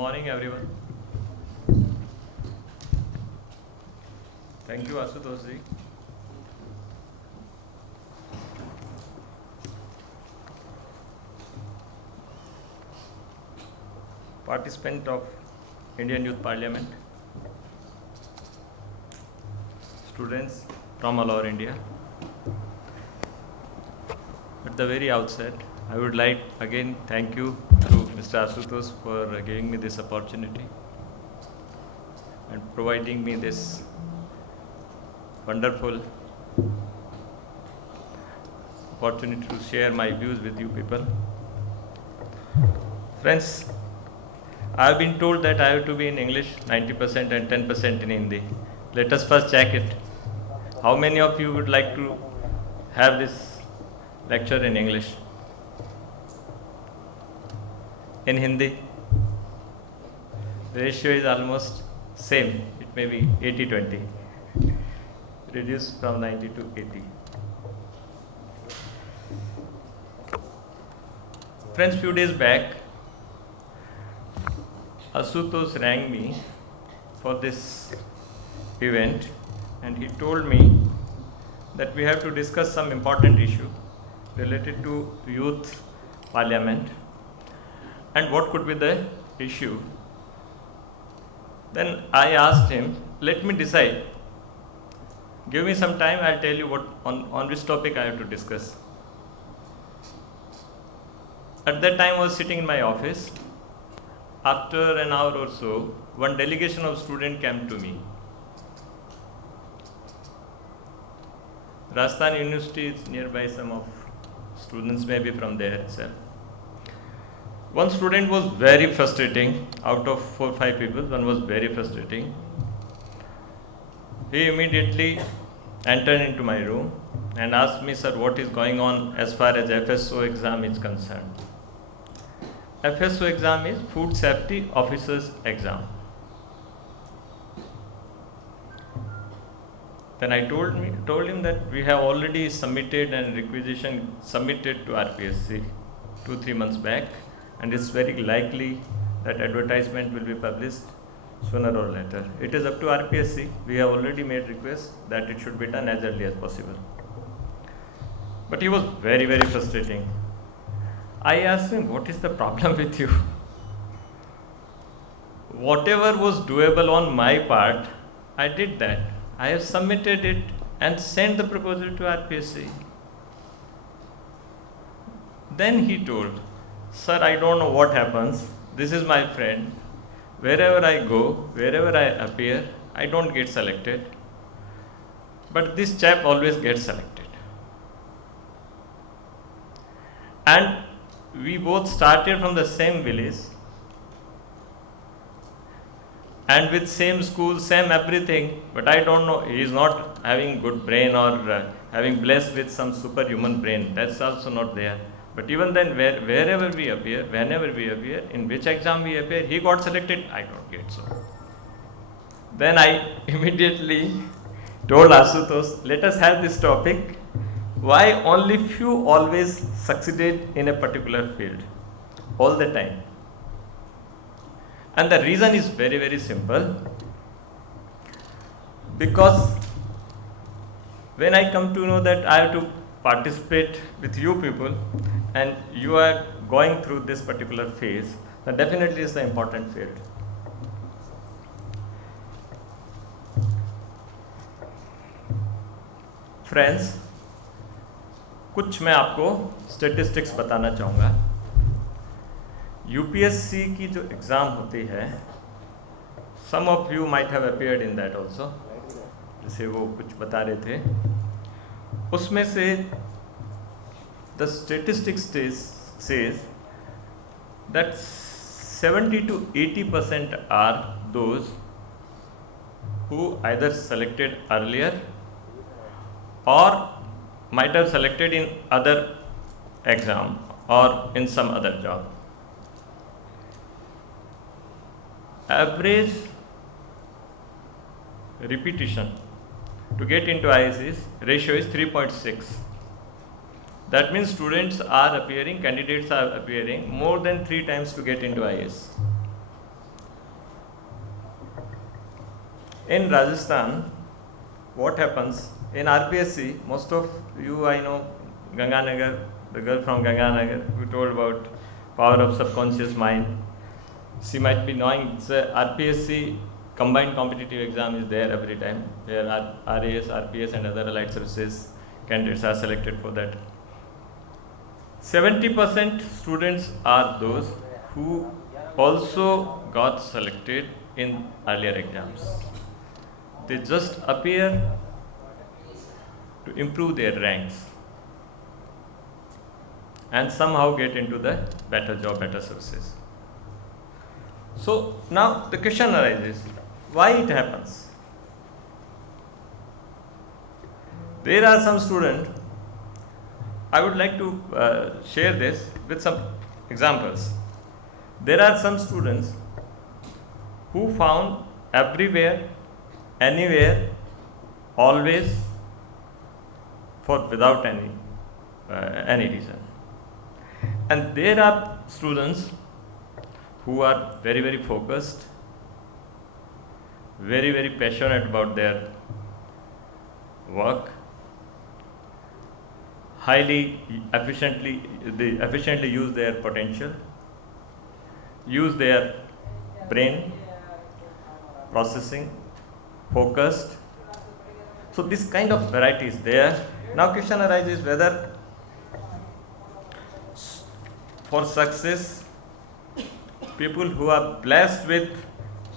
morning, everyone. Thank you, Asutosh ji. Participant of Indian Youth Parliament, students from all over India. At the very outset, I would like again thank you to Mr. Asutosh for giving me this opportunity and providing me this wonderful opportunity to share my views with you people. Friends, I have been told that I have to be in English 90% and 10% in Hindi. Let us first check it. How many of you would like to have this lecture in English? In Hindi? The ratio is almost same. It may be 80-20. Reduced from 90 to 80. Friends, few days back, Asutosh rang me for this event and he told me that we have to discuss some important issue related to youth parliament and what could be the issue. Then I asked him, let me decide. Give me some time, I'll tell you what on which topic I have to discuss. At that time I was sitting in my office. After an hour or so, one delegation of students came to me. Rajasthan University is nearby, some of students may be from there itself. One student was very frustrating. Out of 4 or 5 people, one was very frustrating. He immediately entered into my room and asked me, sir, what is going on as far as FSO exam is concerned. FSO exam is Food Safety Officers exam. Then I told him that we have already submitted and requisition submitted to RPSC 2-3 months back, and it's very likely that advertisement will be published sooner or later. It is up to RPSC. We have already made requests that it should be done as early as possible. But he was very, very frustrating. I asked him, what is the problem with you? Whatever was doable on my part, I did that. I have submitted it and sent the proposal to RPSC. Then he told, sir, I don't know what happens. This is my friend. Wherever I go, wherever I appear, I don't get selected. But this chap always gets selected. And we both started from the same village and with same school, same everything, but I don't know, he is not having good brain or having blessed with some superhuman brain. That's also not there. But even then, wherever we appear, whenever we appear, in which exam we appear, he got selected, I don't get so. Then I immediately told Asutosh, let us have this topic. Why only few always succeeded in a particular field all the time? And the reason is very, very simple. Because when I come to know that I have to participate with you people and you are going through this particular phase, then definitely it's the important field. Friends, कुछ मैं आपको statistics बताना चाहूँगा. UPSC की जो exam होती है, some of you might have appeared in that also, जैसे वो कुछ बता रहे थे, उसमें से the statistics says that 70 to 80% are those who either selected earlier or might have selected in other exam or in some other job. Average repetition to get into IAS ratio is 3.6. That means students are appearing, candidates are appearing more than 3 times to get into IAS. In Rajasthan, what happens in RPSC, most of you, I know, Ganganagar, the girl from Ganganagar who told about power of subconscious mind, she might be knowing it's a RPSC combined competitive exam is there every time, where RAS, RPS and other allied services candidates are selected for that. 70% students are those who also got selected in earlier exams. They just appear to improve their ranks and somehow get into the better job, better services. So now the question arises, why it happens? There are some students, I would like to share this with some examples. There are some students who found everywhere, anywhere, always, for without any reason. And there are students who are very, very focused, very, very passionate about their work, they efficiently use their potential, use their brain processing, focused. So this kind of variety is there. Now question arises whether for success, people who are blessed with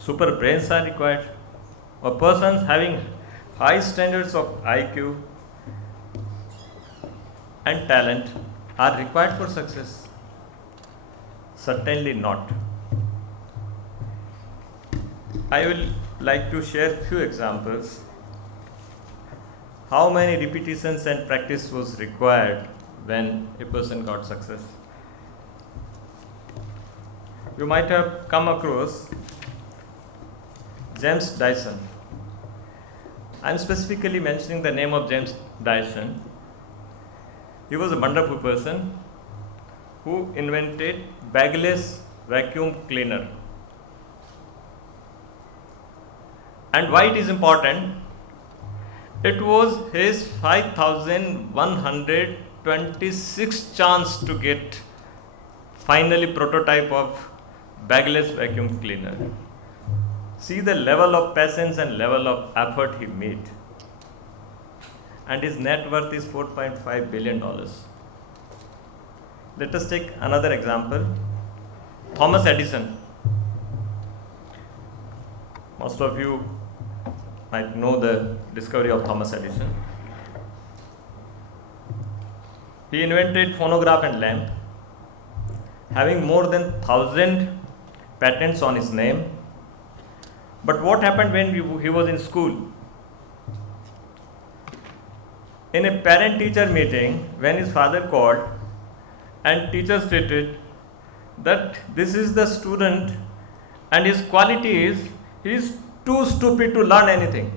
super brains are required, or persons having high standards of IQ and talent are required for success? Certainly not. I will like to share few examples. How many repetitions and practice was required when a person got success? You might have come across James Dyson. I am specifically mentioning the name of James Dyson. He was a wonderful person who invented bagless vacuum cleaner. And why it is important? It was his 5,126 chance to get finally prototype of bagless vacuum cleaner. See the level of patience and level of effort he made. And his net worth is $4.5 billion. Let us take another example. Thomas Edison. Most of you might know the discovery of Thomas Edison. He invented phonograph and lamp, having more than 1,000 patents on his name. But what happened when he was in school? In a parent-teacher meeting, when his father called and teacher stated that this is the student and his quality is he is too stupid to learn anything.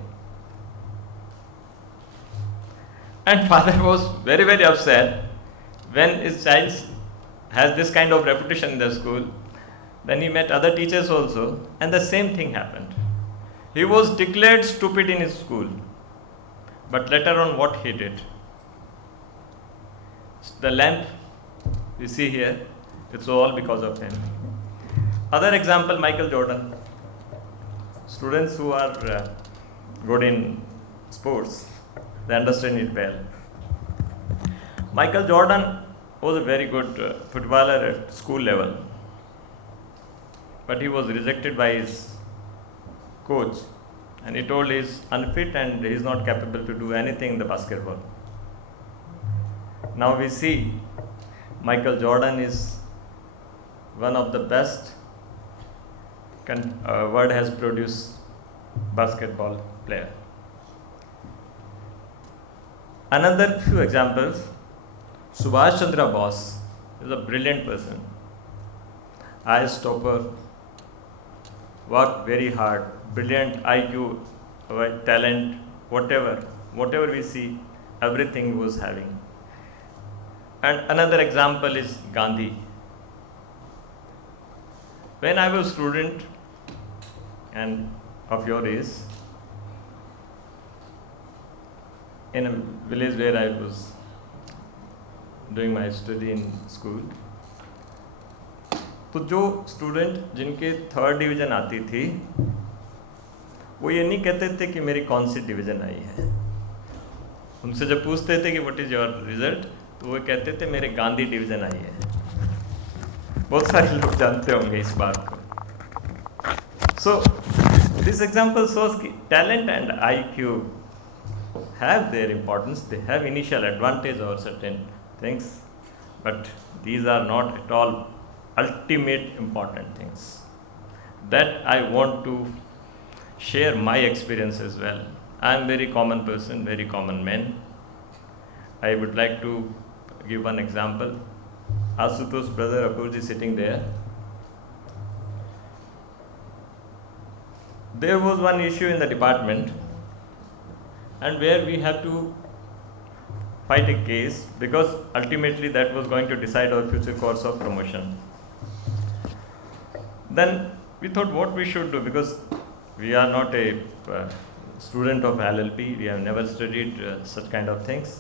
And father was very, very upset when his child has this kind of reputation in the school. Then he met other teachers also, and the same thing happened. He was declared stupid in his school. But later on, what he did? The lamp you see here, it's all because of him. Other example, Michael Jordan. Students who are good in sports, they understand it well. Michael Jordan was a very good footballer at school level, but he was rejected by his coach, and he told he is unfit and he is not capable to do anything in the basketball. Now we see Michael Jordan is one of the best world has produced basketball player. Another few examples. Subhash Chandra Bose is a brilliant person. IS topper, worked very hard, brilliant IQ, talent, whatever we see, everything he was having. And another example is Gandhi. When I was a student and of your age, in a village where I was doing my study in school. तो जो student जिनके third division आती थी वो ये नहीं कहते थे कि मेरी कौन सी डिवीज़न आई है. उनसे जब पूछते थे कि व्हाट इज़ योर रिजल्ट, तो वो कहते थे मेरे गांधी डिवीज़न आई है. बहुत सारे लोग जानते होंगे इस बात को. सो दिस एग्जाम्पल shows कि talent and IQ have their importance. They have initial advantage over certain things, but these are not at all ultimate important things. That I want to share my experience as well. I am very common person, very common man. I would like to give one example. Asutosh's brother Apurji sitting there. There was one issue in the department, and where we have to fight a case because ultimately that was going to decide our future course of promotion. Then we thought what we should do, because we are not a student of LLB, we have never studied such kind of things.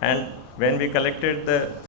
And when we collected the